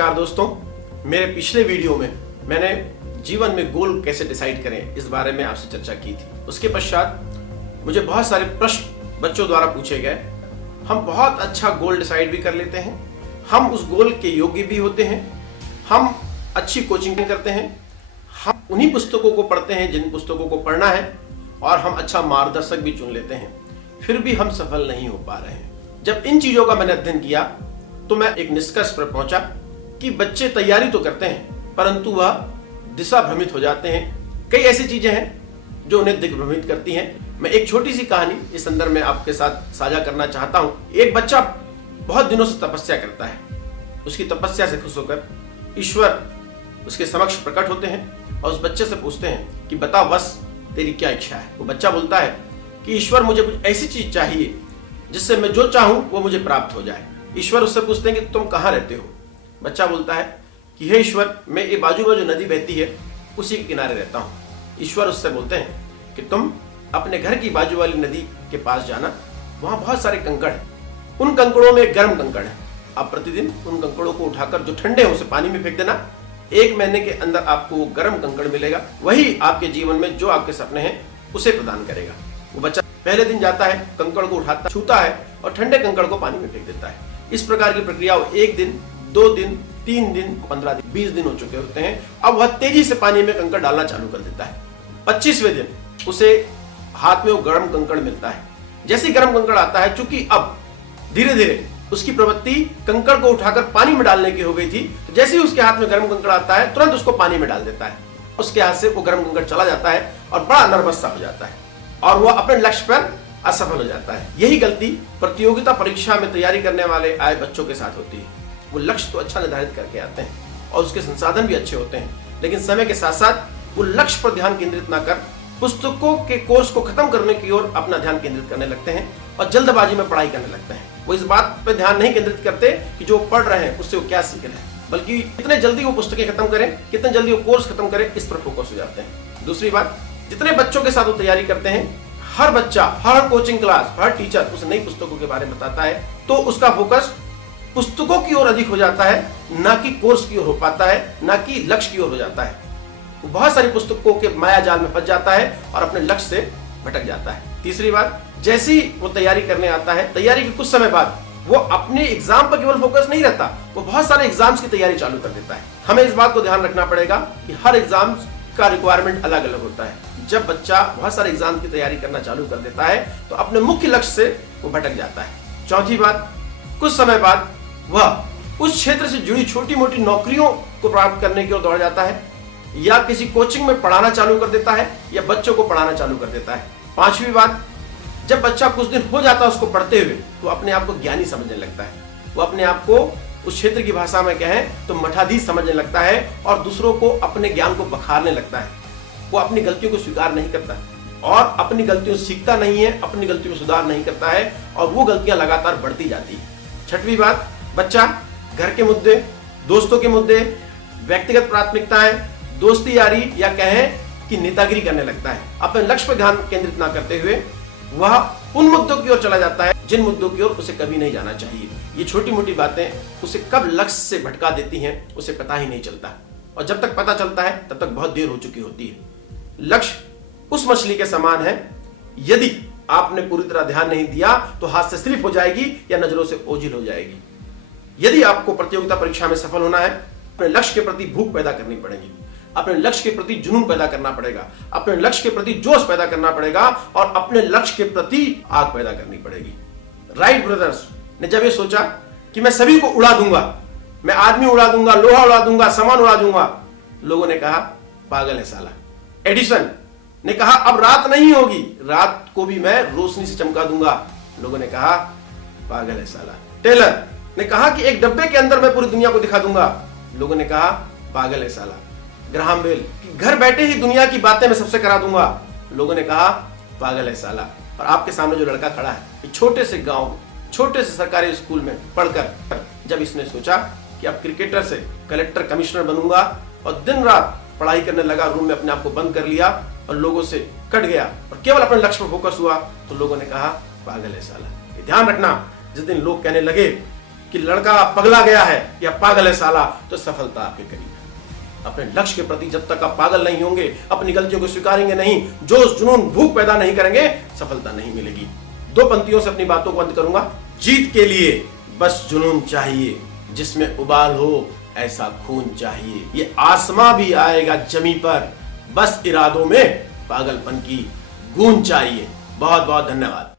नमस्कार दोस्तों, मेरे पिछले वीडियो में मैंने जीवन में गोल कैसे डिसाइड करें इस बारे में आपसे चर्चा की थी। उसके पश्चात मुझे बहुत सारे प्रश्न बच्चों द्वारा पूछे गए। हम बहुत अच्छा गोल डिसाइड भी कर लेते हैं, हम उस गोल के योग्य भी होते हैं, हम अच्छी कोचिंग करते हैं, हम उन्हीं पुस्तकों को पढ़ते हैं जिन पुस्तकों को पढ़ना है और हम अच्छा मार्गदर्शक भी चुन लेते हैं, फिर भी हम सफल नहीं हो पा रहे हैं। जब इन चीजों का मैंने अध्ययन किया तो मैं एक निष्कर्ष पर पहुंचा कि बच्चे तैयारी तो करते हैं परंतु वह दिशा भ्रमित हो जाते हैं। कई ऐसी चीजें हैं जो उन्हें दिग्भ्रमित करती हैं। मैं एक छोटी सी कहानी इस संदर्भ में आपके साथ साझा करना चाहता हूं। एक बच्चा बहुत दिनों से तपस्या करता है। उसकी तपस्या से खुश होकर ईश्वर उसके समक्ष प्रकट होते हैं और उस बच्चे से पूछते हैं कि बता बस तेरी क्या इच्छा है। वो बच्चा बोलता है कि ईश्वर मुझे कुछ ऐसी चीज चाहिए जिससे मैं जो चाहूं वो मुझे प्राप्त हो जाए। ईश्वर उससे पूछते हैं कि तुम कहाँ रहते हो। बच्चा बोलता है कि हे ईश्वर, मैं ये बाजू में जो नदी बहती है उसी के किनारे रहता हूँ। ईश्वर उससे बोलते हैं कि तुम अपने घर की बाजू वाली नदी के पास जाना, वहां बहुत सारे कंकड़ हैं, उन कंकड़ों में गर्म कंकड़ है। आप प्रतिदिन उन कंकड़ों को उठाकर जो ठंडे हो उसे पानी में फेंक देना। 1 महीने के अंदर आपको गर्म कंकड़ मिलेगा, वही आपके जीवन में जो आपके सपने हैं उसे प्रदान करेगा। वो बच्चा पहले दिन जाता है, कंकड़ को उठाता छूता है और ठंडे कंकड़ को पानी में फेंक देता है। इस प्रकार की प्रक्रिया 1 दिन, 2 दिन, 3 दिन, 15 दिन, 20 दिन हो चुके होते हैं। अब वह तेजी से पानी में कंकड़ डालना चालू कर देता है। 25वें दिन उसे हाथ में वो गर्म कंकड़ मिलता है। जैसे ही गर्म कंकड़ आता है, चूंकि अब धीरे धीरे उसकी प्रवृत्ति कंकड़ को उठाकर पानी में डालने की हो गई थी, तो जैसे ही उसके हाथ में गर्म कंकड़ आता है तुरंत उसको पानी में डाल देता है। उसके हाथ से वो गर्म कंकड़ चला जाता है और बड़ा नर्वस सा हो जाता है और वह अपने लक्ष्य पर असफल हो जाता है। यही गलती प्रतियोगिता परीक्षा में तैयारी करने वाले आए बच्चों के साथ होती है। वो लक्ष्य तो अच्छा निर्धारित करके आते हैं और उसके संसाधन भी अच्छे होते हैं, लेकिन समय के साथ साथ वो लक्ष्य पर ध्यान केंद्रित ना कर पुस्तकों के कोर्स को खत्म करने की ओर अपना ध्यान केंद्रित करने लगते हैं और जल्दबाजी में पढ़ाई करने लगते हैं। वो इस बात पर ध्यान नहीं केंद्रित करते कि जो पढ़ रहे हैं उससे वो क्या सीख रहे हैं, बल्कि कितने जल्दी वो पुस्तकें खत्म करें, कितने जल्दी वो कोर्स खत्म करें, इस पर फोकस हो जाते हैं। दूसरी बात, जितने बच्चों के साथ वो तैयारी करते हैं, हर बच्चा, हर कोचिंग क्लास, हर टीचर उसे नई पुस्तकों के बारे में बताता है, तो उसका फोकस पुस्तकों की ओर अधिक हो जाता है, ना कि कोर्स की ओर हो पाता है, ना कि लक्ष्य की ओर हो जाता है। वो बहुत सारी पुस्तकों के माया जाल में फंस जाता है और अपने लक्ष्य से भटक जाता है। तीसरी बात, जैसे ही वो तैयारी करने आता है, तैयारी के कुछ समय बाद वो अपने एग्जाम पर केवल फोकस नहीं रहता, वो बहुत सारे एग्जाम्स की तैयारी चालू कर देता है। हमें इस बात को ध्यान रखना पड़ेगा कि हर एग्जाम का रिक्वायरमेंट अलग अलग होता है। जब बच्चा बहुत सारे एग्जाम की तैयारी करना चालू कर देता है तो अपने मुख्य लक्ष्य से वो भटक जाता है। चौथी बात, कुछ समय बाद वह उस क्षेत्र से जुड़ी छोटी मोटी नौकरियों को प्राप्त करने की ओर दौड़ जाता है, या किसी कोचिंग में पढ़ाना चालू कर देता है, या बच्चों को पढ़ाना चालू कर देता है। पांचवी बात, जब बच्चा कुछ दिन हो जाता है उसको पढ़ते हुए, तो अपने आप को ज्ञानी समझने लगता है। वो अपने आप को उस क्षेत्र की भाषा में कहें तो मठाधीश समझने लगता है और दूसरों को अपने ज्ञान को बखारने लगता है। वो अपनी गलतियों को स्वीकार नहीं करता और अपनी गलतियों से सीखता नहीं है, अपनी गलतियों में सुधार नहीं करता है और वो गलतियां लगातार बढ़ती जाती है। छठवीं बात, बच्चा घर के मुद्दे, दोस्तों के मुद्दे, व्यक्तिगत प्राथमिकताएं, दोस्ती यारी या कहें कि नेतागिरी करने लगता है। अपने लक्ष्य पर ध्यान केंद्रित ना करते हुए वह उन मुद्दों की ओर चला जाता है जिन मुद्दों की ओर उसे कभी नहीं जाना चाहिए। ये छोटी मोटी बातें उसे कब लक्ष्य से भटका देती हैं उसे पता ही नहीं चलता, और जब तक पता चलता है तब तक बहुत देर हो चुकी होती है। लक्ष्य उस मछली के समान है, यदि आपने पूरी तरह ध्यान नहीं दिया तो हाथ से स्लिप हो जाएगी या नजरों से ओझल हो जाएगी। यदि आपको प्रतियोगिता परीक्षा में सफल होना है, अपने लक्ष्य के प्रति भूख पैदा करनी पड़ेगी, अपने लक्ष्य के प्रति जुनून पैदा करना पड़ेगा, अपने लक्ष्य के प्रति जोश पैदा करना पड़ेगा और अपने लक्ष्य के प्रति आग पैदा करनी पड़ेगी। राइट ब्रदर्स ने जब ये सोचा कि मैं सभी को उड़ा दूंगा, मैं आदमी उड़ा दूंगा, लोहा उड़ा दूंगा, सामान उड़ा दूंगा, लोगों ने कहा पागल है साला। एडिसन ने कहा अब रात नहीं होगी, रात को भी मैं रोशनी से चमका दूंगा, लोगों ने कहा पागल है साला। टेलर ने कहा कि एक डब्बे के अंदर मैं पूरी दुनिया को दिखा दूंगा, लोगों ने कहा पागल है साला। ग्राहम बेल, घर बैठे ही दुनिया की बातें मैं सबसे करा दूंगा, लोगों ने कहा पागल है साला। और आपके सामने जो लड़का खड़ा है, छोटे से गांव, छोटे से सरकारी स्कूल में पढ़कर जब इसने सोचा कि अब क्रिकेटर से कलेक्टर कमिश्नर बनूंगा और दिन रात पढ़ाई करने लगा, रूम में अपने आप को बंद कर लिया और लोगों से कट गया और केवल अपने लक्ष्य पर फोकस हुआ, तो लोगों ने कहा पागल है साला। ध्यान रखना, जिस दिन लोग कहने लगे कि लड़का पगला गया है या पागल है साला, तो सफलता आपके करीब है। अपने लक्ष्य के प्रति जब तक आप पागल नहीं होंगे, अपनी गलतियों को स्वीकारेंगे नहीं, जोश जुनून भूख पैदा नहीं करेंगे, सफलता नहीं मिलेगी। 2 पंक्तियों से अपनी बातों को अंत करूंगा। जीत के लिए बस जुनून चाहिए, जिसमें उबाल हो ऐसा खून चाहिए। ये आसमां भी आएगा जमी पर, बस इरादों में पागलपन की गूंज चाहिए। बहुत बहुत धन्यवाद।